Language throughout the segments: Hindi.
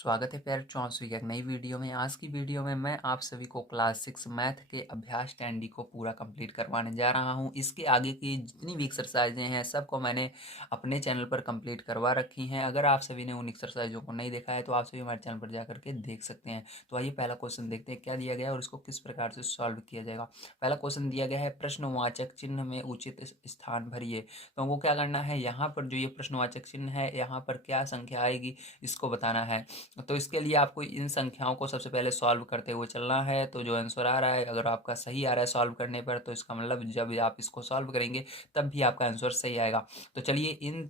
स्वागत है प्यारे चौंसवी की एक नई वीडियो में। आज की वीडियो में मैं आप सभी को क्लास 6 मैथ के अभ्यास 10D को पूरा कंप्लीट करवाने जा रहा हूं। इसके आगे की जितनी भी एक्सरसाइजें हैं सबको मैंने अपने चैनल पर कंप्लीट करवा रखी हैं। अगर आप सभी ने उन एक्सरसाइजों को नहीं देखा है तो आप सभी हमारे चैनल पर जा करके देख सकते हैं। तो आइए पहला क्वेश्चन देखते हैं क्या दिया गया है और इसको किस प्रकार से सॉल्व किया जाएगा। पहला क्वेश्चन दिया गया है प्रश्नवाचक चिन्ह में उचित स्थान भरिए। तो हमको क्या करना है, यहाँ पर जो ये प्रश्नवाचक चिन्ह है यहाँ पर क्या संख्या आएगी इसको बताना है। तो इसके लिए आपको इन संख्याओं को सबसे पहले सॉल्व करते हुए चलना है। तो जो आंसर आ रहा है अगर आपका सही आ रहा है सॉल्व करने पर तो इसका मतलब जब आप इसको सॉल्व करेंगे तब भी आपका आंसर सही आएगा। तो चलिए इन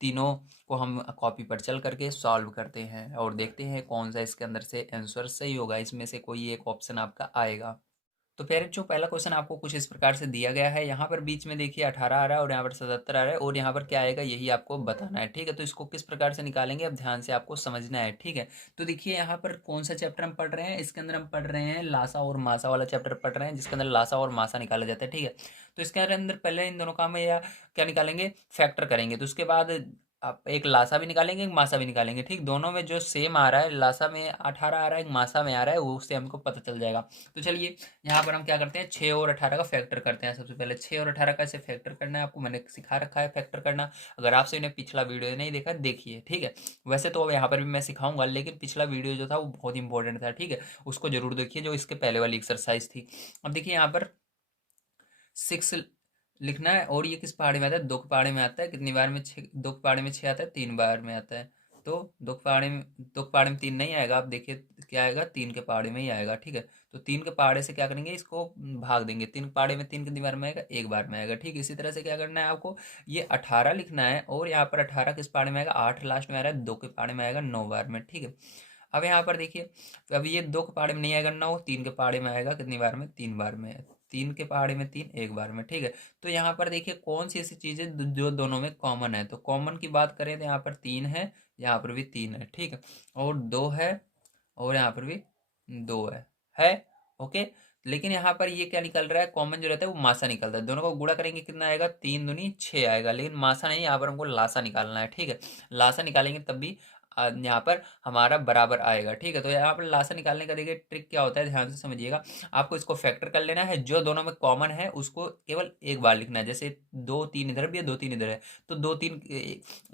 तीनों को हम कॉपी पर चल करके सॉल्व करते हैं और देखते हैं कौन सा इसके अंदर से आंसर सही होगा। इसमें से कोई एक ऑप्शन आपका आएगा। तो पेरेंट जो पहला क्वेश्चन आपको कुछ इस प्रकार से दिया गया है। यहाँ पर बीच में देखिए 18 आ रहा है और यहाँ पर 77 आ रहा है और यहाँ पर क्या आएगा यही आपको बताना है। ठीक है, तो इसको किस प्रकार से निकालेंगे अब ध्यान से आपको समझना है। ठीक है, तो देखिए यहाँ पर कौन सा चैप्टर हम पढ़ रहे हैं, इसके अंदर हम पढ़ रहे हैं लासा और मासा वाला चैप्टर पढ़ रहे हैं जिसके अंदर लासा और मासा निकाला जाता है। ठीक है, तो इसके अंदर पहले इन दोनों का हम या क्या निकालेंगे, फैक्टर करेंगे। तो उसके बाद आप एक लासा भी निकालेंगे एक मासा भी निकालेंगे। ठीक, दोनों में जो सेम आ रहा है, लासा में 18 आ रहा है एक मासा में आ रहा है, वो उससे हमको पता चल जाएगा। तो चलिए यहाँ पर हम क्या करते हैं 6 और 18 का फैक्टर करते हैं। सबसे पहले 6 और 18 का ऐसे फैक्टर करना है, आपको मैंने सिखा रखा है फैक्टर करना। अगर आपसे इन्हें पिछला वीडियो नहीं देखा देखिए। ठीक है, वैसे तो अब यहाँ पर भी मैं सिखाऊंगा लेकिन पिछला वीडियो जो था वो बहुत इंपॉर्टेंट था। ठीक है, उसको जरूर देखिए जो इसके पहले वाली एक्सरसाइज थी। अब देखिए यहाँ पर 6 लिखना है और ये किस पहाड़ी में आता है, दो के पहाड़ी में आता है। कितनी बार में 6, दो के पहाड़ी में 6 आता है, 3 बार में आता है। तो दो के पहाड़ी में 3 नहीं आएगा। आप देखिए क्या आएगा, 3 के पहाड़ी में ही आएगा। ठीक है, तो 3 के पहाड़े से क्या करेंगे, इसको भाग देंगे। 3 के पहाड़े में 3 कितनी बार में आएगा, एक बार में आएगा। ठीक, इसी तरह से क्या करना है आपको, ये 18 लिखना है और यहाँ पर 18 किस पहाड़े में आएगा, 8 लास्ट में आ रहा है, 2 के पहाड़े में आएगा 9 बार में। ठीक है, अब यहाँ पर देखिए अब ये 2 के पहाड़े में नहीं आएगा 9, 3 के पहाड़े में आएगा कितनी बार में, 3 बार में। 3 के पहाड़े में 3 एक बार में। ठीक है, तो यहाँ पर देखिए कौन सी ऐसी चीज़ है जो दोनों में कॉमन है। तो कॉमन की बात करें तो यहाँ पर 3 है, यहाँ पर भी 3 है। ठीक है, और 2 है और यहाँ पर भी 2 है। ओके, लेकिन यहाँ पर ये क्या निकल रहा है, कॉमन जो रहता है वो मासा निकलता है। दोनों को गुणा करेंगे कितना आएगा, 3 दूनी 6 आएगा, लेकिन मासा नहीं, यहाँ पर हमको लासा निकालना है। ठीक है, लासा निकालेंगे तब भी यहाँ पर हमारा बराबर आएगा। ठीक है, तो यहाँ पर लासा निकालने का देखिए ट्रिक क्या होता है, ध्यान से समझिएगा। आपको इसको फैक्टर कर लेना है, जो दोनों में कॉमन है उसको केवल एक बार लिखना है। जैसे 2 3 इधर भी है, 2 3 इधर है, तो 2 3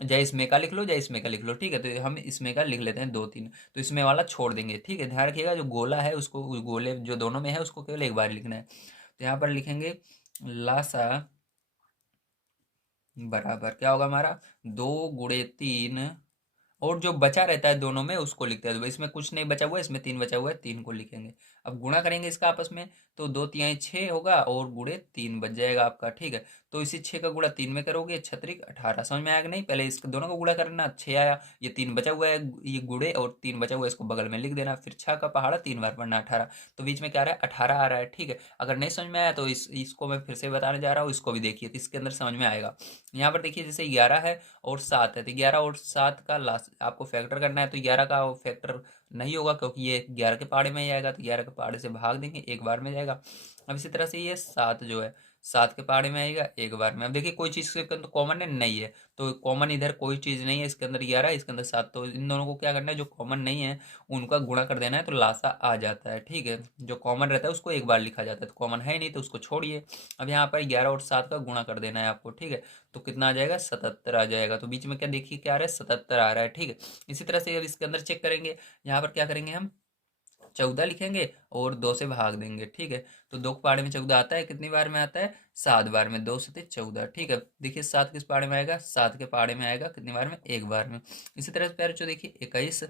चाहे इसमें का लिख लो चाहे इसमें का लिख लो। ठीक है, तो हम इसमें का लिख लेते हैं 2 3, तो इसमें वाला छोड़ देंगे। ठीक है, ध्यान रखिएगा जो गोला है उसको, उस गोले जो दोनों में है उसको केवल एक बार लिखना है। तो यहाँ पर लिखेंगे लासा बराबर क्या होगा हमारा, 2 गुणे 3, और जो बचा रहता है दोनों में उसको लिखते हैं। तो इसमें कुछ नहीं बचा हुआ है, इसमें 3 बचा हुआ है, 3 को लिखेंगे। अब गुणा करेंगे इसका आपस में, तो 2 तिहाई 6 होगा और गुणे 3 बच जाएगा आपका। ठीक है, तो इसी 6 का गुणा 3 में करोगे, 6 18। समझ में आएगा नहीं, पहले इसके दोनों को गुणा करना, 6 आया, ये 3 बचा हुआ है, ये गुणे और 3 बचा हुआ है, इसको बगल में लिख देना। फिर 6 का पहाड़ा 3 बार पढ़ना 18, तो बीच में क्या आ रहा है 18 आ रहा है। ठीक है, अगर नहीं समझ में आया तो इसको मैं फिर से बताने जा रहा हूँ, इसको भी देखिए तो इसके अंदर समझ में आएगा। यहाँ पर देखिए जैसे 11 है और 7 है, तो 11 और 7 का लास्ट आपको फैक्टर करना है। तो 11 का फैक्टर नहीं होगा क्योंकि ये 11 के पहाड़े में ही आएगा, तो 11 के पहाड़े से भाग देंगे, एक बार में जाएगा। अब इसी तरह से ये 7 जो है 7 के पहाड़े में आएगा एक बार में। अब देखिए कोई चीज़ के तो कॉमन है नहीं है, तो कॉमन इधर कोई चीज़ नहीं है, इसके अंदर 11 है इसके अंदर 7, तो इन दोनों को क्या करना है, जो कॉमन नहीं है उनका गुणा कर देना है, तो लासा आ जाता है। ठीक है, जो कॉमन रहता है उसको एक बार लिखा जाता है, तो कॉमन है नहीं तो उसको छोड़िए। अब यहाँ पर 11 और 7 का गुणा कर देना है आपको। ठीक है, तो कितना आ जाएगा, 77 आ जाएगा। तो बीच में क्या देखिए क्या आ रहा है, 77 आ रहा है। ठीक है, इसी तरह से अब इसके अंदर चेक करेंगे, यहाँ पर क्या करेंगे हम 14 लिखेंगे और 2 से भाग देंगे। ठीक है, तो 2 के पहाड़े में 14 आता है, कितनी बार में आता है, 7 बार में, 2 सते 14। ठीक है, देखिए 7 किस पहाड़े में आएगा, 7 के पहाड़े में आएगा कितनी बार में, एक बार में। इसी तरह से प्यारे देखिए 21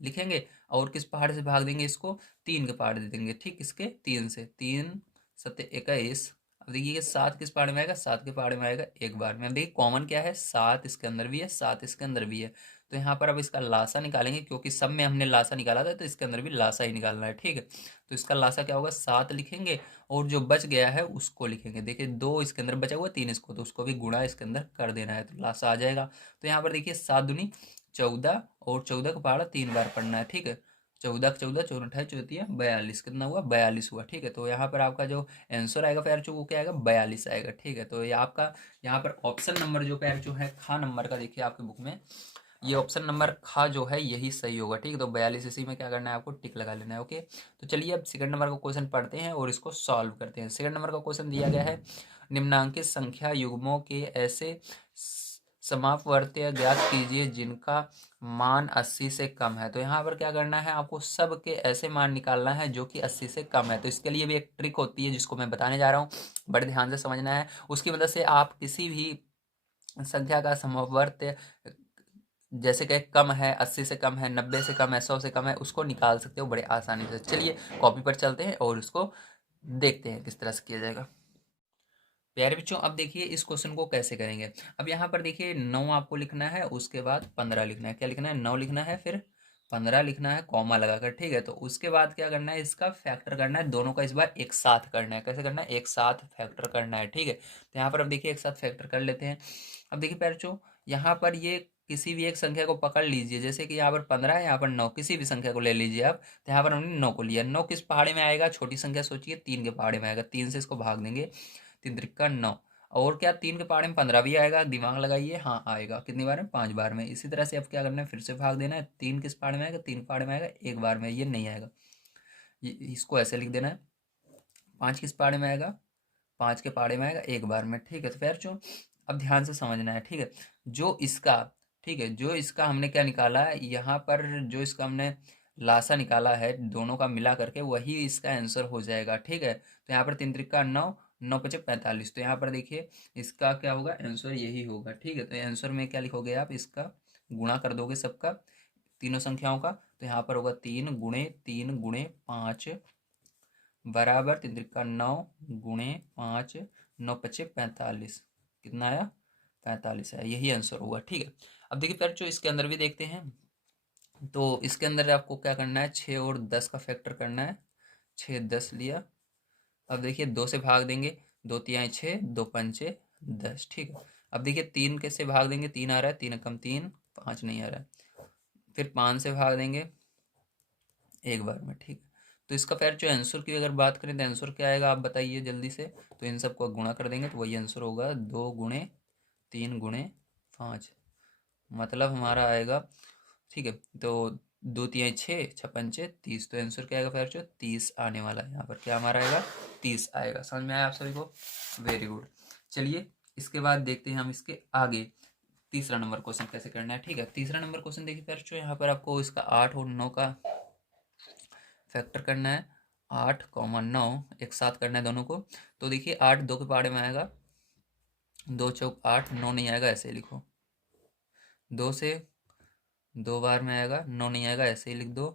लिखेंगे और किस पहाड़ से भाग देंगे इसको, 3 के पहाड़ दे देंगे। ठीक, किसके, 3 से, 3 सत्ते 21। अब देखिए 7 किस पहाड़ में आएगा, 7 के पहाड़ में आएगा एक बार में। अब देखिए कॉमन क्या है, 7 इसके अंदर भी है 7 इसके अंदर भी है, तो यहाँ पर अब इसका लासा निकालेंगे क्योंकि सब में हमने लासा निकाला था, तो इसके अंदर भी लासा ही निकालना है। ठीक है, तो इसका लासा क्या होगा, 7 लिखेंगे और जो बच गया है उसको लिखेंगे। देखिए 2 इसके अंदर बचा हुआ, 3 इसको, तो उसको भी गुणा इसके अंदर कर देना है, तो लासा आ जाएगा। तो यहाँ पर देखिए 7 दूनी 14 और 14 का पहाड़ा 3 बार पढ़ना है। ठीक है, 14 14 14 28 चौतिया 42, कितना हुआ, 42 हुआ। ठीक है, तो यहाँ पर आपका जो आंसर आएगा प्यार वो क्या आएगा, 42 आएगा। ठीक है, तो ये आपका यहाँ पर ऑप्शन नंबर जो प्यार है खा नंबर का देखिए आपके बुक में ये ऑप्शन नंबर खा जो है यही सही होगा। ठीक है, तो 42 इसी में क्या करना है आपको टिक लगा लेना है। ओके, तो चलिए अब सेकंड नंबर का क्वेश्चन पढ़ते हैं और इसको सॉल्व करते हैं। सेकंड नंबर का क्वेश्चन दिया गया है, निम्नांकित संख्या युग्मों के ऐसे समापवर्त्य ज्ञात कीजिए जिनका मान 80 से कम है। तो यहाँ पर क्या करना है, आपको सब के ऐसे मान निकालना है जो कि 80 से कम है। तो इसके लिए भी एक ट्रिक होती है जिसको मैं बताने जा रहा हूँ, बड़े ध्यान से समझना है। उसकी मदद से आप किसी भी संख्या का समवर्त जैसे कि कम है, 80 से कम है, 90 से कम है, 100 से कम है, उसको निकाल सकते हो बड़े आसानी से। चलिए कॉपी पर चलते हैं और उसको देखते हैं किस तरह से किया जाएगा। प्यारे बच्चों, अब देखिए इस क्वेश्चन को कैसे करेंगे। अब यहाँ पर देखिए 9 आपको लिखना है, उसके बाद 15 लिखना है। क्या लिखना है, 9 लिखना है, फिर 15 लिखना है कॉमा लगाकर। ठीक है, तो उसके बाद क्या करना है, इसका फैक्टर करना है, दोनों का इस बार एक साथ करना है। कैसे करना है, एक साथ फैक्टर करना है। ठीक है, तो यहाँ पर अब देखिए एक साथ फैक्टर कर लेते हैं। अब देखिए प्यारे बच्चों, यहाँ पर ये किसी भी एक संख्या को पकड़ लीजिए, जैसे कि यहाँ पर 15 है, यहाँ पर 9, किसी भी संख्या को ले लीजिए आप। तो यहाँ पर हमने 9 को लिया। 9 किस पहाड़े में आएगा, छोटी संख्या सोचिए, 3 के पहाड़े में आएगा। 3 से इसको भाग देंगे, 3 त्रिका 9। और क्या 3 के पहाड़े में 15 भी आएगा, दिमाग लगाइए। हाँ आएगा, कितनी बार में, 5 बार में। इसी तरह से अब क्या करना है, फिर से भाग देना है। 3 किस पहाड़े में आएगा, 3 पहाड़े में आएगा, एक बार में, ये नहीं आएगा, ये इसको ऐसे लिख देना है। 5 किस पहाड़े में आएगा, 5 के पहाड़े में आएगा, एक बार में। ठीक है, तो फिर जो अब ध्यान से समझना है। ठीक है, जो इसका, ठीक है, जो इसका हमने क्या निकाला है, यहाँ पर जो इसका हमने लासा निकाला है दोनों का मिला करके, वही इसका आंसर हो जाएगा। ठीक है, तो यहाँ पर 3 त्रिका 9, 9 पचे 45। तो यहाँ पर देखिए इसका क्या होगा, आंसर यही होगा। ठीक है, तो आंसर में क्या लिखोगे आप, इसका गुणा कर दोगे सबका, तीनों संख्याओं का। तो यहाँ पर होगा 3 गुणे 5 3 त्रिका 9 गुणे 5, 9 पचे 45, कितना आया, 45 आया, यही आंसर होगा। ठीक है, अब देखिए फिर जो इसके अंदर भी देखते हैं। तो इसके अंदर आपको क्या करना है, 6 और 10 का फैक्टर करना है। 6 10 लिया, अब देखिए 2 से भाग देंगे, 2 तिहाई 6, 2 पंचे 10। ठीक है, अब देखिए 3 कैसे भाग देंगे, 3 आ रहा है, 3 कम 3, 5 नहीं आ रहा है। फिर 5 से भाग देंगे एक बार में। ठीक है, तो इसका फिर जो आंसर की अगर बात करें तो आंसर क्या आएगा, आप बताइए जल्दी से। तो इन सबको गुणा कर देंगे तो वही आंसर होगा, 2 गुणे 3 गुणे 5, मतलब हमारा आएगा। ठीक है, तो 2 तिहाई 6, 6 पंचे 30। तो आंसर क्या आएगा फिर जो, 30 आने वाला है। यहाँ पर क्या हमारा आएगा, 30 आएगा। समझ में आया आप सभी को, वेरी गुड। चलिए इसके बाद देखते हैं हम इसके आगे तीसरा नंबर क्वेश्चन कैसे करना है। ठीक है, तीसरा नंबर क्वेश्चन देखिए फिर जो यहाँ पर आपको इसका 8 और 9 का फैक्टर करना है। 8 9 एक साथ करना है दोनों को। तो देखिए 8 2 के पहाड़े में आएगा, 2 चौक 8, 9 नहीं आएगा, ऐसे ही लिखो। 2 से 2 बार में आएगा, 9 नहीं आएगा, ऐसे ही लिख दो।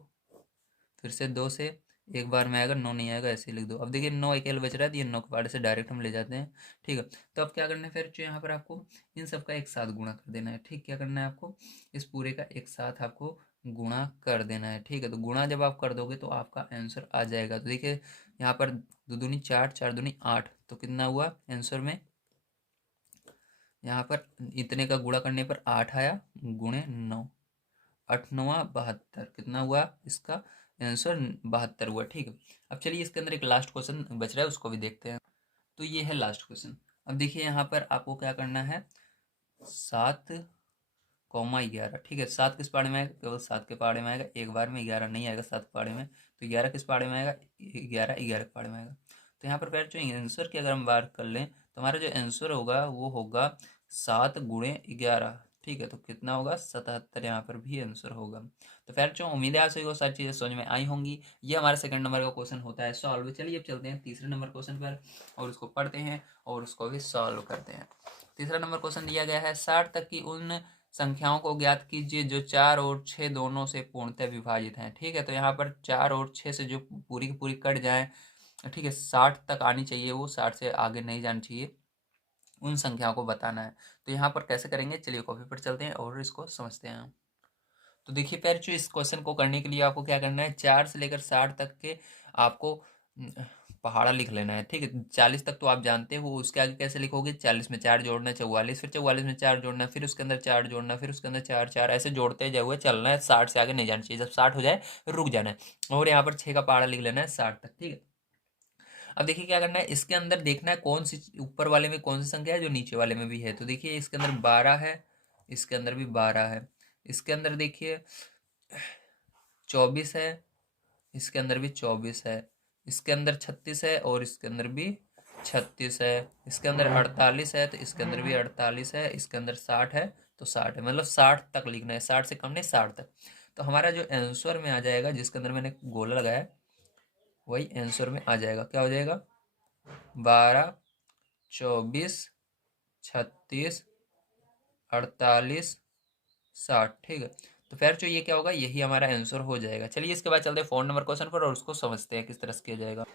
फिर से 2 से एक बार में आएगा, 9 नहीं आएगा, ऐसे ही लिख दो। अब देखिए 9 अकेले बच रहा है, तो ये 9 के पहाड़े से डायरेक्ट हम ले जाते हैं। ठीक है, तो अब क्या करना है फिर जो यहाँ पर आपको इन सब का एक साथ गुणा कर देना है। ठीक, क्या करना है आपको, इस पूरे का एक साथ आपको गुणा कर देना है। ठीक है, तो गुणा जब आप कर दोगे तो आपका आंसर आ जाएगा। तो देखिए यहाँ पर 2 दूनी 4, 4 दूनी 8, तो कितना हुआ आंसर में, यहाँ पर इतने का गुणा करने पर 8 आया, गुणे 9, 8 9 72, कितना हुआ इसका आंसर, 72 हुआ। ठीक है, अब चलिए इसके अंदर एक लास्ट क्वेश्चन बच रहा है, उसको भी देखते हैं। तो ये है लास्ट क्वेश्चन। अब देखिए यहाँ पर आपको क्या करना है, 7 कॉमा 11। ठीक है, 7 किस पहाड़े में आएगा, केवल 7 के पहाड़े में आएगा, एक बार में। 11 नहीं आएगा 7 के पहाड़े में, तो 11 किस पहाड़े में आएगा, 11 11 के पहाड़े में आएगा। तो यहाँ पर फिर जो आंसर की अगर हम बात कर लें तो हमारा जो आंसर होगा वो होगा 7 गुणे 11। ठीक है, तो कितना होगा, 77 यहाँ पर भी आंसर होगा। तो फिर जो उम्मीद है आप सभी को सारी चीज़ें समझ में आई होंगी। ये हमारा सेकंड नंबर का क्वेश्चन होता है सॉल्व। चलिए अब चलते हैं तीसरे नंबर क्वेश्चन पर और उसको पढ़ते हैं और उसको भी सॉल्व करते हैं। तीसरा नंबर क्वेश्चन दिया गया है, 60 तक की उन संख्याओं को ज्ञात कीजिए जो 4 और 6 दोनों से पूर्णतः विभाजित हैं। ठीक है, तो यहाँ पर 4 और 6 से जो पूरी की पूरी कट जाए, ठीक है, 60 तक आनी चाहिए, वो 60 से आगे नहीं जानी चाहिए, उन संख्याओं को बताना है। तो यहाँ पर कैसे करेंगे, चलिए कॉपी पर चलते हैं और इसको समझते हैं। तो देखिए पैर जो इस क्वेश्चन को करने के लिए आपको क्या करना है, 4 से लेकर 60 तक के आपको पहाड़ा लिख लेना है। ठीक है, 40 तक तो आप जानते हो, उसके आगे कैसे लिखोगे, 40 में 4 जोड़ना है 44, फिर 44 में 4 जोड़ना, फिर उसके अंदर 4 जोड़ना, फिर उसके अंदर 4 4, ऐसे जोड़ते जाओगे, चलना है, 60 से आगे नहीं जाना चाहिए। जब 60 हो जाए रुक जाना है और यहाँ पर 6 का पहाड़ा लिख लेना है 60 तक। ठीक है, अब देखिए क्या करना है, इसके अंदर देखना है कौन सी ऊपर वाले में कौन सी संख्या है जो नीचे वाले में भी है। तो देखिए इसके अंदर 12 है, इसके अंदर भी 12 है, इसके अंदर देखिए 24 है, इसके अंदर भी 24 है, इसके अंदर 36 है और इसके अंदर भी 36 है, इसके अंदर 48 है तो इसके अंदर भी 48 है, इसके अंदर 60 है तो 60 है, मतलब 60 तक लिखना है, 60 से कम नहीं 60 तक। तो हमारा जो आंसर में आ जाएगा जिसके अंदर मैंने गोला लगाया वही आंसर में आ जाएगा। क्या हो जाएगा? 12, 24, 36, 48, 60। ठीक है, तो फिर जो ये क्या होगा, यही हमारा आंसर हो जाएगा। चलिए इसके बाद चलते हैं 4 नंबर क्वेश्चन पर और उसको समझते हैं किस तरह से किया जाएगा।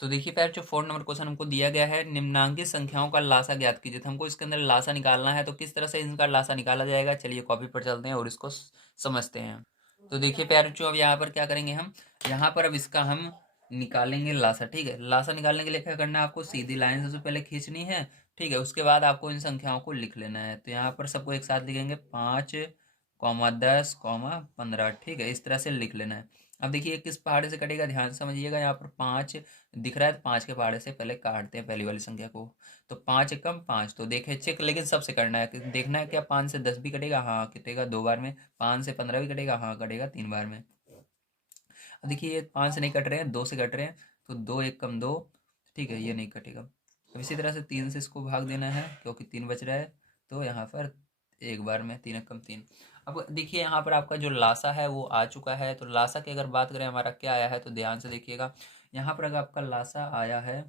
तो देखिए फिर जो 4 नंबर क्वेश्चन हमको दिया गया है, निम्नांकित संख्याओं का लासा ज्ञात कीजिए। तो हमको इसके अंदर लासा निकालना है, तो किस तरह से इनका लासा निकाला जाएगा, चलिए कॉपी पर चलते हैं और इसको समझते हैं। तो देखिए प्यारे बच्चों, अब यहाँ पर क्या करेंगे हम, यहाँ पर अब इसका हम निकालेंगे लासा। ठीक है, लासा निकालने के लिए क्या करना है, आपको सीधी लाइन सबसे पहले खींचनी है। ठीक है, उसके बाद आपको इन संख्याओं को लिख लेना है। तो यहाँ पर सबको एक साथ लिखेंगे 5, 10, 15। ठीक है, इस तरह से लिख लेना है। अब देखिए किस पहाड़े से कटेगा, ध्यान से समझिएगा। यहाँ पर 5 दिख रहा है तो 5 के पहाड़े से पहले काटते हैं पहली वाली संख्या को। तो 5 एकम 5, तो देखे चेक, लेकिन सबसे करना है, देखना है क्या 5 से 10 भी कटेगा, हाँ कटेगा 2 बार में। 5 से 15 भी कटेगा, हाँ कटेगा 3 बार में। अब देखिए ये 5 से नहीं कट रहे हैं, 2 से कट रहे हैं, तो 2 एकम 2। ठीक है, ये नहीं कटेगा। अब इसी तरह से 3 से इसको भाग देना है क्योंकि 3 बच रहा है, तो यहाँ पर एक बार में 3 एकम 3। अब देखिए यहाँ पर आपका जो लासा है वो आ चुका है। तो लासा की अगर बात करें हमारा क्या आया है, तो ध्यान से देखिएगा। यहाँ पर अगर आपका लासा आया है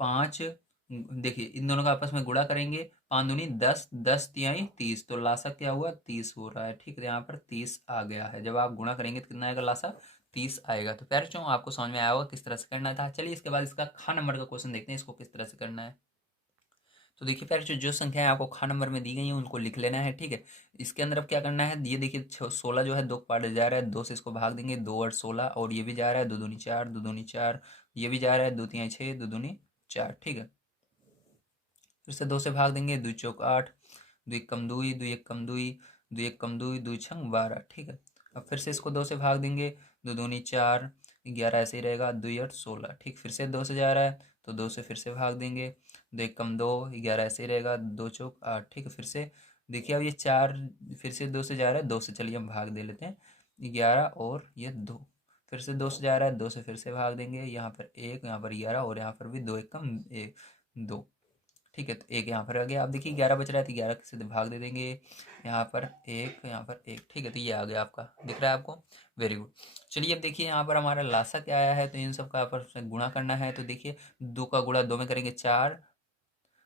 5, देखिए इन दोनों का आपस में गुणा करेंगे, 5 दूनी 10, 10 तिहाई 30, तो लासा क्या हुआ 30 हो रहा है। ठीक है, यहाँ पर 30 आ गया है। जब आप गुणा करेंगे तो कितना आएगा, लासा 30 आएगा। तो प्यारे बच्चों आपको समझ में आया होगा किस तरह से करना था। चलिए इसके बाद इसका खा नंबर का क्वेश्चन देखते हैं, इसको किस तरह से करना है। तो देखिए प्यारे बच्चों, जो संख्याएं आपको खा नंबर में दी गई हैं उनको लिख लेना है। ठीक है, इसके अंदर अब क्या करना है, ये देखिए 16 जो है 2 पार्ट जा रहा है, 2 से इसको भाग देंगे, 2 और 16, और ये भी जा रहा है 2 दूनी 4, 2 दूनी 4, ये भी जा रहा है 2 तिहाई 6, 2 दूनी 4। ठीक है, फिर से 2 से भाग देंगे, 2 चौक 8, 2 एकम 2, 2 एकम 2, 2 एकम 2, 2 छंग 12। ठीक है, अब फिर से इसको 2 से भाग देंगे, 2 दूनी 4, 11 ऐसे ही रहेगा, 2 8 16। ठीक, फिर से 2 से जा रहा है तो 2 से फिर से भाग देंगे, 2 एकम 2, 11 ऐसे ही रहेगा, 2 चौक 8। ठीक है, फिर से देखिए अब ये 4 फिर से 2 से जा रहा है, 2 से चलिए हम भाग दे लेते हैं, 11 और ये 2। फिर से 2 से जा रहा है, 2 से फिर से भाग देंगे, यहाँ पर 1, यहाँ पर 11 और यहाँ पर भी 2 एकम 1 2। ठीक है, तो 1 यहाँ पर आ गया। अब देखिए 11 बच रहा है तो 11 से भाग दे देंगे, यहाँ पर 1, यहाँ पर 1। ठीक है, तो ये आ गया आपका, दिख रहा है आपको, वेरी गुड। चलिए अब देखिए यहाँ पर हमारा लासा क्या आया है, तो इन सब का आपस में गुणा करना है। तो देखिए 2 का गुणा 2 में करेंगे 4,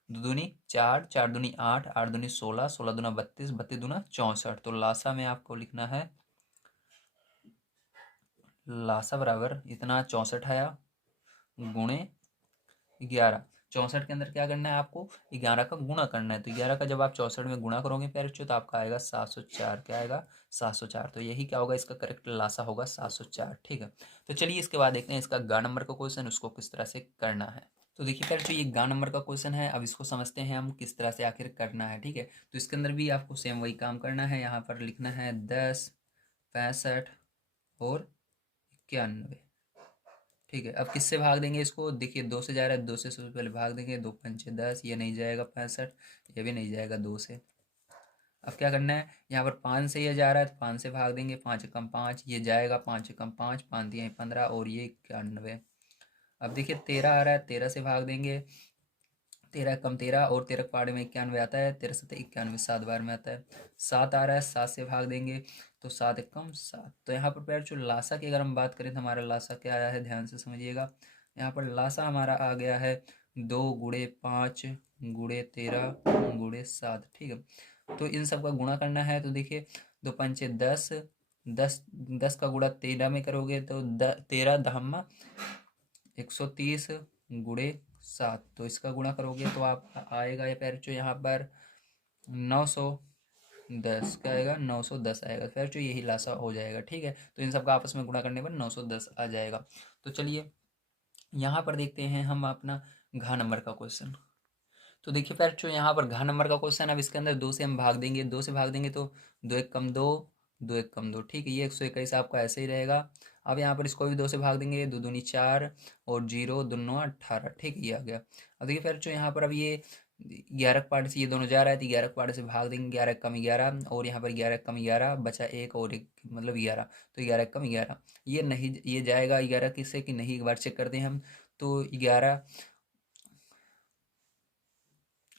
2 दूनी 4, 4 दूनी 8, 8 दूनी 16, 16 दूना 32, 32 दूना 64। तो लासा में आपको लिखना है, लासा बराबर इतना 64 आया गुणे 11। 64 के अंदर क्या करना है, आपको 11 का गुणा करना है। तो 11 का जब आप 64 में गुणा करोगे प्यारे बच्चों, तो आपका आएगा 704। क्या आएगा, 704। तो यही क्या होगा, इसका करेक्ट लासा होगा 704। ठीक है, तो चलिए इसके बाद देखते हैं इसका गा नंबर का क्वेश्चन, उसको किस तरह से करना है। तो देखिए प्यारे बच्चों, ये गा नंबर का क्वेश्चन है। अब इसको समझते हैं हम किस तरह से आखिर करना है। ठीक है, तो इसके अंदर भी आपको सेम वही काम करना है। यहाँ पर लिखना है 10, 65 और 91। ठीक है, अब किससे भाग देंगे इसको, देखिए 2 से जा रहा है, 2 से सबसे पहले भाग देंगे, 2 पंचे 10, ये नहीं जाएगा 65, ये भी नहीं जाएगा 2 से। अब क्या करना है, यहाँ पर 5 से ये जा रहा है तो 5 से भाग देंगे, 5 एकम 5, ये जाएगा 5 एकम 5, 5 दिए 15 और ये 91। अब देखिए 13 आ रहा है, 13 से भाग देंगे, 13 कम 13 और 13 पहाड़े में 91 आता है, 13 से 91 7 बार में आता है। 7 आ रहा है, 7 से भाग देंगे तो 7 एकम 7। तो यहाँ पर पैर जो लासा की अगर हम बात करें तो हमारा लासा क्या आया है, ध्यान से समझिएगा। यहाँ पर लासा हमारा आ गया है 2 गुणे 5 गुणे 13 गुणे 7। ठीक है, तो इन सब का गुणा करना है। तो देखिए 2 पंचे 10, 10 10 का गुणा 13 में करोगे तो 13 दहम्मा 130 गुणे 7। तो इसका गुणा करोगे तो आप आएगा ये पैरचो यहाँ पर 910। क्या आएगा, 910 आएगा पैरचो, यही लासा हो जाएगा। ठीक है, तो इन सब का आपस में गुणा करने पर 910 आ जाएगा। तो चलिए यहाँ पर देखते हैं हम अपना घा नंबर का क्वेश्चन। तो देखिए पैरचो यहाँ पर घा नंबर का क्वेश्चन, अब इसके अंदर 2 से हम भाग देंगे, 2 से भाग देंगे तो 2 एक कम 2, 2 एक कम 2। ठीक है, ये 121 आपका ऐसे ही रहेगा। अब यहाँ पर इसको भी 2 से भाग देंगे, 2 दूनी 4 और 0 2 9 18। ठीक है, ये आ गया। अब देखिए फिर जो यहाँ पर अब ये 11 पार्ट से ये दोनों जा रहा है तो 11 पार्ट से भाग देंगे, 11 कम 11, और यहाँ पर 11 कम 11 बचा एक, और एक मतलब 11, तो 11 कम 11, ये नहीं, ये जाएगा 11 किससे कि नहीं, एक बार चेक करते हैं हम। तो 11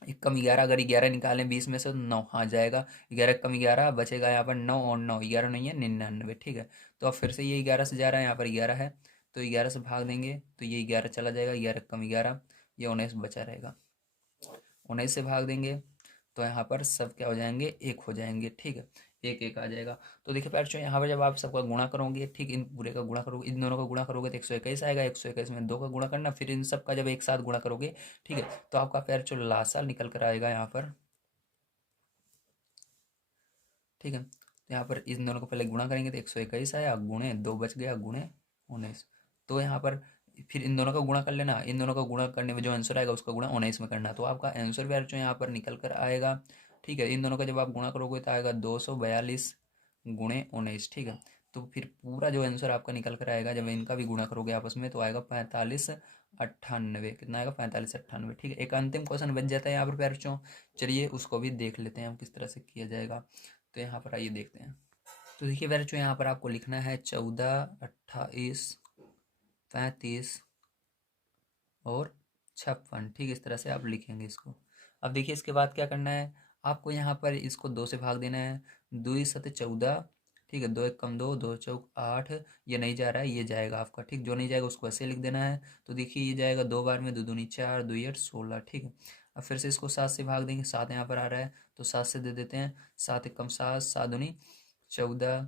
एक कम 11, अगर 11 निकालें 20 में से तो 9, हाँ जाएगा। 11 कम 11 बचेगा यहाँ पर 9, और 9 11 नहीं है 99, ठीक है। तो अब फिर से ये 11 से जा रहा है, यहाँ पर 11 है तो 11 से भाग देंगे तो ये 11 चला जाएगा, 11 कम 11, ये 19 बचा रहेगा। 19 से भाग देंगे तो यहाँ पर सब क्या हो जाएंगे, एक हो जाएंगे, ठीक है, एक एक आ जाएगा। तो देखिए पैर यहाँ पर जब आप सबका गुणा करोगे, ठीक, इन पूरे का गुणा करोगे, इन दोनों का गुणा करोगे तो 121 आएगा, 121 में 2 का गुणा करना, फिर इन सब का जब एक साथ गुणा करोगे, ठीक है, तो आपका पैर जो लासा निकल कर आएगा यहाँ पर, ठीक है। तो यहाँ पर इन दोनों को पहले गुणा करेंगे तो 121 आया, गुणे 2 बच गया, गुणे 19। तो यहाँ पर फिर इन दोनों का गुणा कर लेना, इन दोनों का गुणा करने में जो आंसर आएगा उसका गुणा 19 में करना, तो आपका आंसर भी जो यहाँ पर निकल कर आएगा, ठीक है। इन दोनों का जब आप गुणा करोगे तो आएगा 242 गुणे 19, ठीक है। तो फिर पूरा जो आंसर आपका निकल कर आएगा जब इनका भी गुणा करोगे आपस में तो आएगा 4598, कितना आएगा 4598, ठीक है। एक अंतिम क्वेश्चन बच जाता है यहाँ पर प्यारों, चलिए उसको भी देख लेते हैं हम किस तरह से किया जाएगा। तो यहाँ पर आइए देखते हैं। तो देखिए बच्चों यहाँ पर आपको लिखना है 14, 28, 35 और 56, ठीक, इस तरह से आप लिखेंगे इसको। अब देखिए इसके बाद क्या करना है, आपको यहाँ पर इसको 2 से भाग देना है, 2 सत 14, ठीक है, 2 एक कम 2, 2 चौक 8, ये नहीं जा रहा है, ये जाएगा आपका, ठीक, जो नहीं जाएगा उसको ऐसे लिख देना है। तो देखिए ये जाएगा 2 बार में, 2 दूनी 4, 2 8 16, ठीक है। अब फिर से इसको 7 से भाग देंगे, 7 यहाँ पर आ रहा है तो 7 से दे देते हैं, 7 एक कम 7, 7 दूनी 14,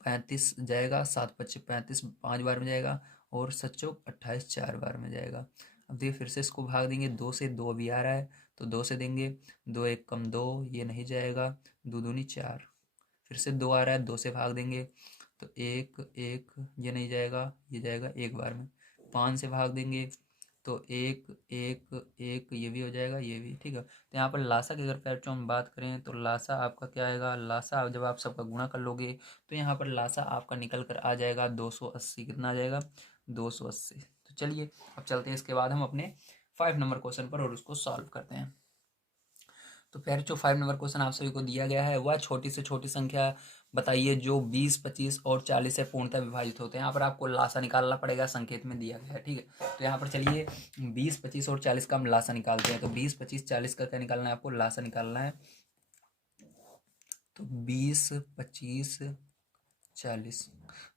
35 जाएगा, 7 पच्चीस 35 5 बार में जाएगा, और 7 चौक 28 4 बार में जाएगा। अब देखिए फिर से इसको भाग देंगे, 2 से 2 अभी आ रहा है तो 2 से देंगे, 2 एक कम 2, ये नहीं जाएगा, 2 दूनी 4, फिर से 2 आ रहा है, 2 से भाग देंगे तो 1 1, ये नहीं जाएगा, ये जाएगा एक बार में। 5 से भाग देंगे तो 1 1 1, ये भी हो जाएगा, ये भी, ठीक है। तो यहाँ पर लासा की अगर पैर हम बात करें तो लासा आपका क्या आएगा, लासा जब आप सबका गुणा कर लोगे तो यहाँ पर लासा आपका निकल कर आ जाएगा 280, कितना आ जाएगा 280। तो चलिए अब चलते हैं इसके बाद हम अपने 5 नंबर क्वेश्चन पर और उसको सॉल्व करते हैं। तो फिर जो 5 नंबर क्वेश्चन आप सभी को दिया गया है वह छोटी से छोटी संख्या बताइए जो 20, 25 और 40 से पूर्णतः विभाजित होते हैं। यहाँ पर आपको लासा निकालना पड़ेगा, संकेत में दिया गया है, ठीक है। तो यहाँ पर चलिए 20, 25 और 40 का हम लासा निकालते हैं। तो 20, 25, 40 का क्या निकालना है, आपको लासा निकालना है। तो 20, 25, 40,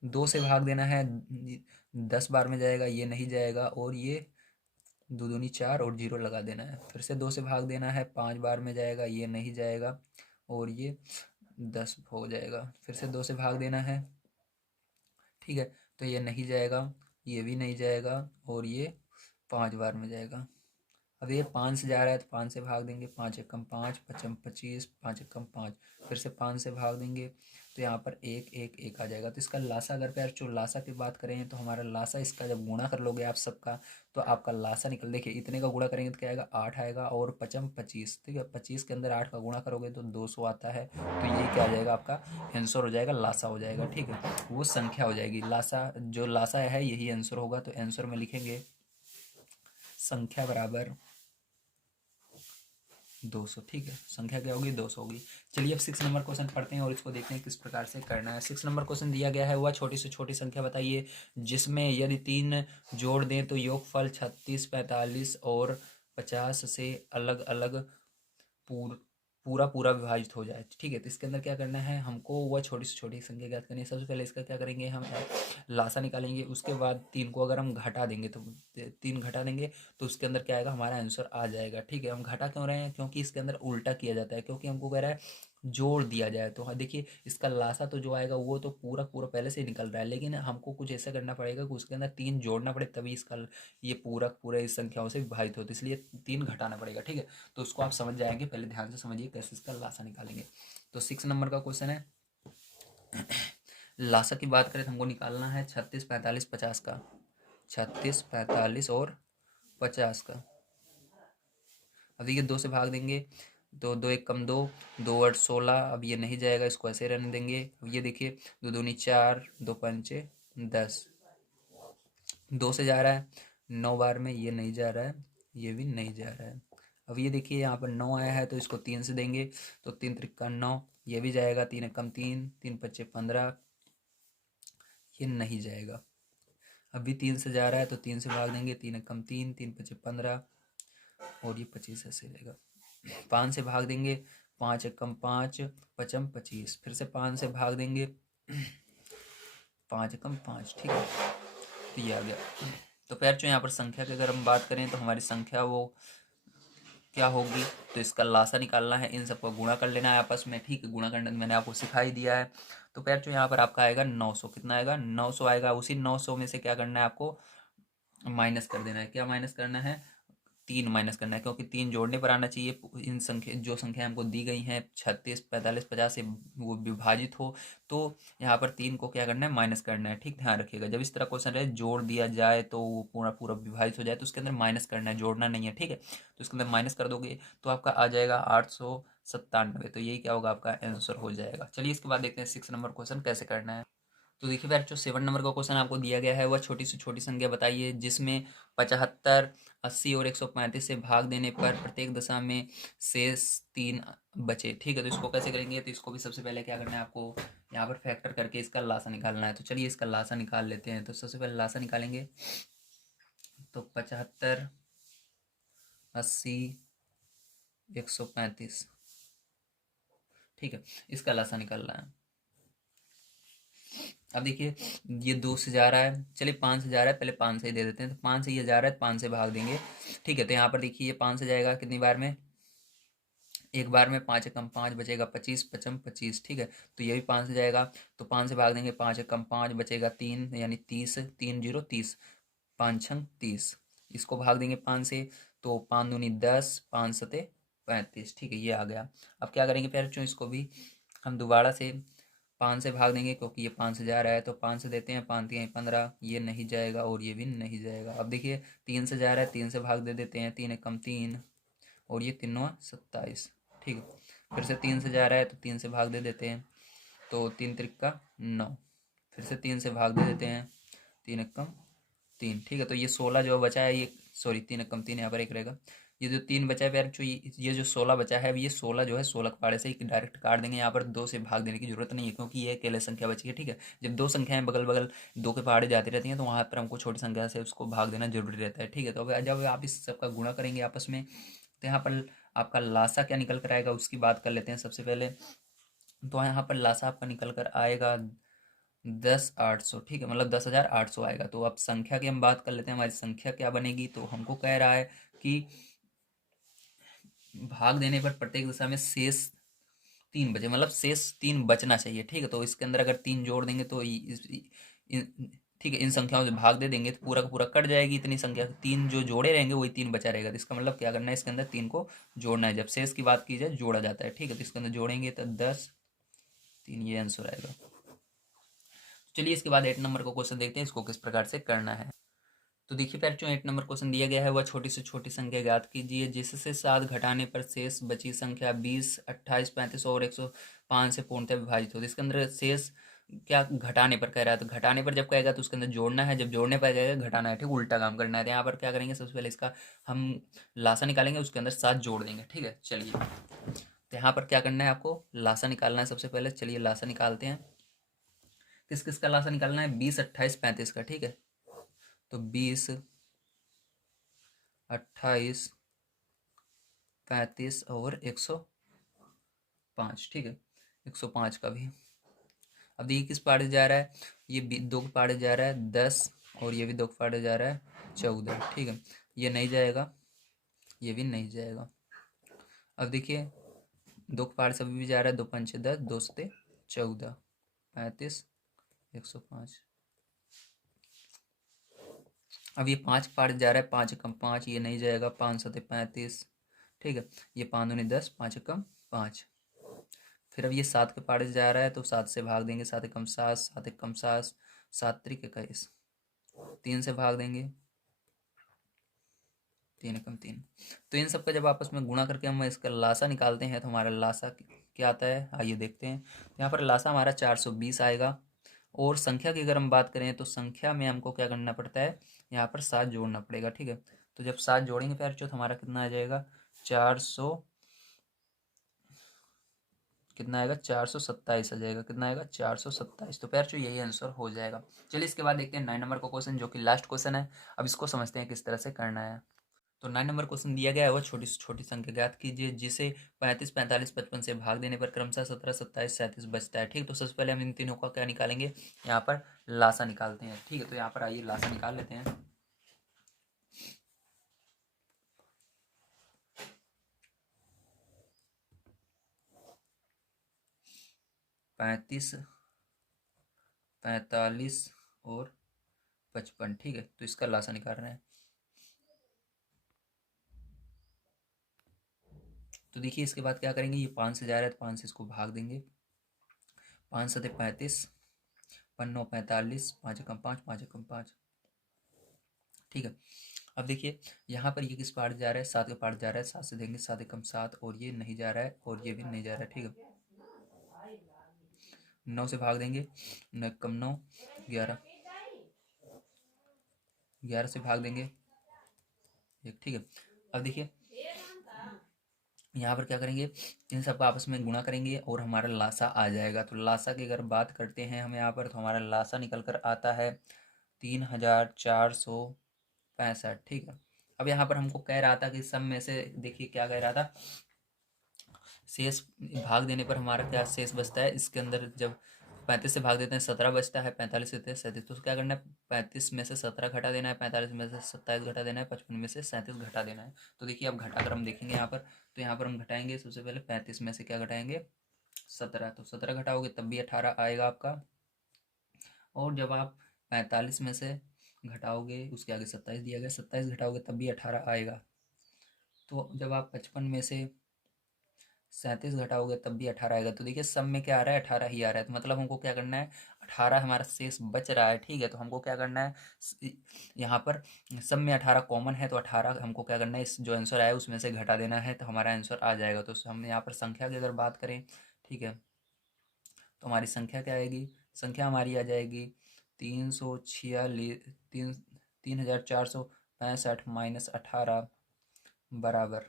2 से भाग देना है, 10 बार में जाएगा, ये नहीं जाएगा, और ये 2 दूनी 4 और 0 लगा देना है। फिर से 2 से भाग देना है, 5 बार में जाएगा, ये नहीं जाएगा, और ये 10 हो जाएगा। फिर से 2 से भाग देना है, ठीक है, तो ये नहीं जाएगा, ये भी नहीं जाएगा, और ये 5 बार में जाएगा। अब ये 5 से जा रहा है तो 5 से भाग देंगे, 5 एकम 5, 5 25, 5 एकम 5, फिर से 5 से भाग देंगे तो यहाँ पर 1 1 1 आ जाएगा। तो इसका लासा अगर पैर जो लासा की बात करें तो हमारा लासा, इसका जब गुणा कर लोगे आप सबका तो आपका लासा निकल, देखिए इतने का गुणा करेंगे तो क्या आएगा 8 आएगा, और 5 25, ठीक है, 25 के अंदर 8 का गुणा करोगे तो 200 आता है। तो ये क्या आ जाएगा आपका आंसर हो जाएगा, लासा हो जाएगा, ठीक है, वो संख्या हो जाएगी। लासा जो लासा है यही आंसर होगा। तो आंसर में लिखेंगे संख्या बराबर 200, ठीक है, संख्या क्या होगी 200 होगी। चलिए अब 6 नंबर क्वेश्चन पढ़ते हैं और इसको देखते हैं किस प्रकार से करना है। 6 नंबर क्वेश्चन दिया गया है वह छोटी से छोटी संख्या बताइए जिसमें यदि 3 जोड़ दें तो योगफल 36, 45 और 50 से अलग अलग पूर पूरा पूरा विभाजित हो जाए, ठीक है। तो इसके अंदर क्या करना है, हमको वह छोटी से छोटी संख्या ज्ञात करनी है। सबसे पहले इसका क्या करेंगे, हम लासा निकालेंगे, उसके बाद 3 को अगर हम घटा देंगे तो 3 घटा देंगे तो उसके अंदर क्या आएगा, हमारा आंसर आ जाएगा, ठीक है। हम घटा क्यों रहे हैं, क्योंकि इसके अंदर उल्टा किया जाता है, क्योंकि हमको कह रहा है जोड़ दिया जाए। तो हाँ देखिए इसका लासा तो जो आएगा वो तो पूरा पूरा पहले से ही निकल रहा है, लेकिन हमको कुछ ऐसा करना पड़ेगा कि उसके अंदर 3 जोड़ना पड़े तभी इसका ये पूरा पूरा इस संख्याओं से विभाजित होता है, इसलिए 3 घटाना पड़ेगा, ठीक है। तो उसको आप समझ जाएंगे, पहले ध्यान से समझिए कैसे इसका लासा निकालेंगे। तो 6 नंबर का क्वेश्चन है, लासा की बात करें तो हमको निकालना है 36, 45, 50 का, 36, 45 और 50 का। अब देखिए 2 से भाग देंगे तो 2 एक कम 2, 2 8 16, अब ये नहीं जाएगा, इसको ऐसे रहने देंगे। अब ये देखिए 2 दूनी 4, 2 पंचे 10, 2 से जा रहा है 9 बार में, ये नहीं जा रहा है, ये भी नहीं जा रहा है। अब ये देखिए यहाँ पर 9 आया है तो इसको 3 से देंगे, तो 3 त्रिका 9, ये भी जाएगा, 3 एकम 3, 3 पच्चे 15, ये नहीं जाएगा। अब भी 3 से जा रहा है तो 3 से भाग देंगे, 3 एकम 3, 3 पच्चे 15, और ये 25 ऐसे रहेगा। 5 से भाग देंगे, 5 एकम 5, पचम 25, फिर से 5 से भाग देंगे, 5 एकम 5, ठीक है, तो ये आ गया। तो पैरचो यहाँ पर संख्या की अगर हम बात करें तो हमारी संख्या वो क्या होगी, तो इसका लासा निकालना है, इन सबको गुणा कर लेना है आपस में, ठीक है, गुणा करना मैंने आपको सिखा ही दिया है। तो पैरचो यहाँ पर आपका आएगा 900, कितना आएगा 900 आएगा। उसी 900 में से क्या करना है आपको, माइनस कर देना है। क्या माइनस करना है, 3 माइनस करना है, क्योंकि 3 जोड़ने पर आना चाहिए। इन संख्या जो संख्या हमको दी गई हैं 36, 45, 50 से वो विभाजित हो, तो यहाँ पर 3 को क्या करना है, माइनस करना है, ठीक, ध्यान रखिएगा। जब इस तरह क्वेश्चन रहे जोड़ दिया जाए तो वो पूरा पूरा विभाजित हो जाए तो उसके अंदर माइनस करना है, जोड़ना नहीं है, ठीक है। तो इसके अंदर माइनस कर दोगे तो आपका आ जाएगा 897, तो यही क्या होगा, आपका आंसर हो जाएगा। चलिए इसके बाद देखते हैं 6 नंबर क्वेश्चन कैसे करना है। तो देखिए यार, जो 7 नंबर का क्वेश्चन आपको दिया गया है वह छोटी से छोटी संख्या बताइए जिसमें 75, 80 और 135 से भाग देने पर प्रत्येक दशा में शेष 3 बचे, ठीक है। तो इसको कैसे करेंगे, तो इसको भी सबसे पहले क्या करना है आपको, यहाँ पर फैक्टर करके इसका लासा निकालना है। तो चलिए इसका लासा निकाल लेते हैं। तो सबसे पहले लासा निकालेंगे, तो 75, 80, 135, ठीक है, इसका लासा निकालना है। अब देखिए ये 2 से जा रहा है, चलिए 5 से जा रहा है, पहले 5 से ही दे देते हैं। तो 5 से ये जा रहा है, 5 से भाग देंगे, ठीक है। तो यहाँ पर देखिए ये 5 से जाएगा कितनी बार में, एक बार में, 5 एकम 5 बचेगा 25, पचम 25, ठीक है। तो ये भी 5 से जाएगा, तो 5 से भाग देंगे, 5 एकम 5 बचेगा 3, यानी 30, 3 जीरो 30, 5 छंग 30, इसको भाग देंगे 5 से, तो 5 दूनी 10, 5 सते 35, ठीक है, ये आ गया। अब क्या करेंगे प्यारे बच्चों, इसको भी हम दोबारा से 5 से भाग देंगे, क्योंकि ये 5 से जा रहा है, तो 5 से देते हैं, 5 3 15, ये नहीं जाएगा और ये भी नहीं जाएगा। अब देखिए 3 से जा रहा है, 3 से भाग दे देते हैं, 3 एकम 3, और ये 3 27, ठीक है। फिर से 3 से जा रहा है तो 3 से भाग दे देते हैं, तो 3 त्रिका 9, फिर से 3 से भाग दे देते हैं, 3 एकम 3, ठीक है। तो ये 16 जो बचा है, ये सॉरी 3 एकम 3 यहाँ पर एक रहेगा, ये जो 3 बचा है प्यार जो ये जो 16 बचा है, अब ये 16 जो है 16 के पाड़े से ही डायरेक्ट काट देंगे। यहाँ पर 2 से भाग देने की जरूरत नहीं है, क्योंकि ये अकेले संख्या बची है, ठीक है। जब दो संख्याएं बगल बगल 2 के पहाड़े जाती रहती हैं तो वहाँ पर हमको छोटी संख्या से उसको भाग देना जरूरी रहता है, ठीक है। तो अब जब आप इस सबका गुणा करेंगे आपस में, तो यहाँ पर आपका लासा क्या निकल कर आएगा उसकी बात कर लेते हैं सबसे पहले। तो यहाँ पर लासा आपका निकल कर आएगा 10,800, ठीक है, मतलब 10,800 आएगा। तो अब संख्या की हम बात कर लेते हैं, हमारी संख्या क्या बनेगी, तो हमको कह रहा है कि भाग देने पर प्रत्येक दशा में शेष 3 बचे, मतलब शेष 3 बचना चाहिए, ठीक है। तो इसके अंदर अगर 3 जोड़ देंगे तो ठीक है, इन संख्याओं से भाग दे देंगे तो पूरा का पूरा कट जाएगी, इतनी संख्या 3 जो जोड़े रहेंगे वही 3 बचा रहेगा। तो इसका मतलब क्या करना है, इसके अंदर 3 को जोड़ना है। जब शेष की बात की जाए जोड़ा जाता है, ठीक है। तो इसके अंदर जोड़ेंगे तो 10, 3, ये आंसर आएगा। चलिए इसके बाद 8 नंबर को क्वेश्चन देखते हैं, इसको किस प्रकार से करना है। तो देखिए प्यार जो 8 नंबर क्वेश्चन दिया गया है वह छोटी से छोटी संख्या ज्ञात कीजिए जिससे 7 घटाने पर शेष बची संख्या 20, 28, 35 और 105 से पूर्णतः विभाजित हो। तो इसके अंदर शेष क्या घटाने पर कह रहा है, तो घटाने पर जब कहेगा तो उसके अंदर जोड़ना है, जब जोड़ने पर कहेगा घटाना है, ठीक, उल्टा काम करना है। तो यहाँ पर क्या करेंगे, सबसे पहले इसका हम लासा निकालेंगे, उसके अंदर 7 जोड़ देंगे, ठीक है। चलिए तो यहाँ पर क्या करना है, आपको लासा निकालना है सबसे पहले। चलिए लासा निकालते हैं, किस किस का लासा निकालना है, 20, 28, 35 का, ठीक है। तो 20, 28, 35 और 105, ठीक है, 105 का भी। अब देखिए किस पार्ट जा रहा है, ये 2 के पार्ट जा रहा है 10, और ये भी 2 के पार्ट जा रहा है 14, ठीक है, ये नहीं जाएगा, ये भी नहीं जाएगा। अब देखिए 2 के पार्ट सभी भी जा रहा है, 2 पंचे 10, 2 सते 14, 35, 105। अब ये 5 पार्ट जा रहा है, 5 एकम 5, ये नहीं जाएगा, 5 सते 35, ठीक है, ये 5 दूनी 10, 5 एकम 5। फिर अब ये 7 के पार्ट जा रहा है तो 7 से भाग देंगे, 7 एकम 7, 7 एकम 7, 7 त्रिक 21, 3 से भाग देंगे, 3 एकम 3। तो इन सबका जब आपस में गुणा करके हम इसका लासा निकालते हैं तो हमारा लासा क्या आता है, आइए देखते हैं। यहाँ पर लासा हमारा 420 आएगा। और संख्या की अगर हम बात करें तो संख्या में हमको क्या करना पड़ता है, यहाँ पर 7 जोड़ना पड़ेगा, ठीक है। तो जब 7 जोड़ेंगे प्यार तो हमारा कितना आ जाएगा, 400 कितना आएगा, 427 आ जाएगा। कितना आएगा, 427। तो पैर यही आंसर हो जाएगा। चलिए इसके बाद देखते हैं 9 नंबर का क्वेश्चन, जो कि लास्ट क्वेश्चन है। अब इसको समझते हैं किस तरह से करना है। तो 9 नंबर क्वेश्चन दिया गया है, वो छोटी से छोटी संख्या ज्ञात कीजिए जिसे 35, 45, 55 से भाग देने पर क्रमशः 17, 27, 37 बचता है। ठीक, तो सबसे पहले हम इन तीनों का क्या निकालेंगे, यहाँ पर लासा निकालते हैं। ठीक है, तो यहाँ पर आइए लासा निकाल लेते हैं। 35, 45 और 55। ठीक है, तो इसका लासा निकाल रहे हैं। तो देखिए इसके बाद क्या करेंगे, ये 5 से जा रहा है तो 5 से इसको भाग देंगे। 5 सते 35, 5 45, 5 एकम 5, 5 एकम 5। ठीक है, अब देखिए यहाँ पर ये किस पार्ट जा रहा है, 7 का पार्ट जा रहा है। 7 से देंगे 7 एकम 7, और ये नहीं जा रहा है और ये भी नहीं जा रहा है। ठीक है, 9 से भाग देंगे, 9 एकम 9, 11, 11 से भाग देंगे एक। ठीक है, अब देखिए यहाँ पर क्या करेंगे, इन सबको आपस में गुणा करेंगे और हमारा लासा आ जाएगा। तो लासा की अगर बात करते हैं हम यहाँ पर, तो हमारा लासा निकल कर आता है 3465। ठीक है, अब यहाँ पर हमको कह रहा था कि सब में से, देखिए क्या कह रहा था, शेष भाग देने पर हमारा क्या शेष बचता है। इसके अंदर जब 35 से भाग देते हैं 17 बचता है, 45 से 37। तो क्या करना है, 35 में से 17 घटा देना है, 45 में से 27 घटा देना है, 55 में से 37 घटा देना है। तो देखिए अब घटा कर हम देखेंगे यहाँ पर, तो यहाँ पर हम घटाएंगे। सबसे पहले 35 में से क्या घटाएंगे, 17। तो 17 घटाओगे तब भी 18 आएगा आपका। और जब आप 45 में से घटाओगे, उसके आगे 27 दिया गया, 27 घटाओगे तब भी 18 आएगा। तो जब आप 55 में से 37 घटाओगे तब भी 18 आएगा। तो देखिए सब में क्या आ रहा है, 18 ही आ रहा है। तो मतलब हमको क्या करना है, 18 हमारा शेष बच रहा है। ठीक है, तो हमको क्या करना है, यहाँ पर सब में 18 कॉमन है, तो 18 हमको क्या करना है, इस जो आंसर आया उसमें से घटा देना है, तो हमारा आंसर आ जाएगा। तो हम यहाँ पर संख्या की अगर बात करें, ठीक है, तो हमारी संख्या क्या आएगी, संख्या हमारी आ जाएगी 346, 3465 माइनस 18 बराबर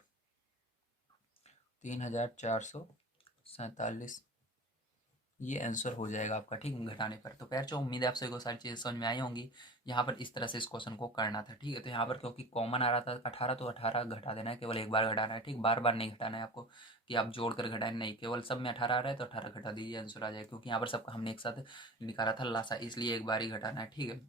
3447। ये आंसर हो जाएगा आपका। ठीक है, घटाने पर। तो पैर उम्मीद है आप सभी को सारी चीज़ें समझ में आई होंगी। यहाँ पर इस तरह से इस क्वेश्चन को करना था। ठीक है, तो यहाँ पर क्योंकि कॉमन आ रहा था 18, तो 18 घटा देना है, केवल एक बार घटाना है। ठीक, बार बार नहीं घटाना है आपको कि आप जोड़ कर घटाए, नहीं, केवल सब में 18 आ रहा है तो 18 घटा दीजिए, आंसर आ जाएगा। क्योंकि यहाँ पर सबका हमने एक साथ निकाला था लासा, इसलिए एक बार ही घटाना है। ठीक है,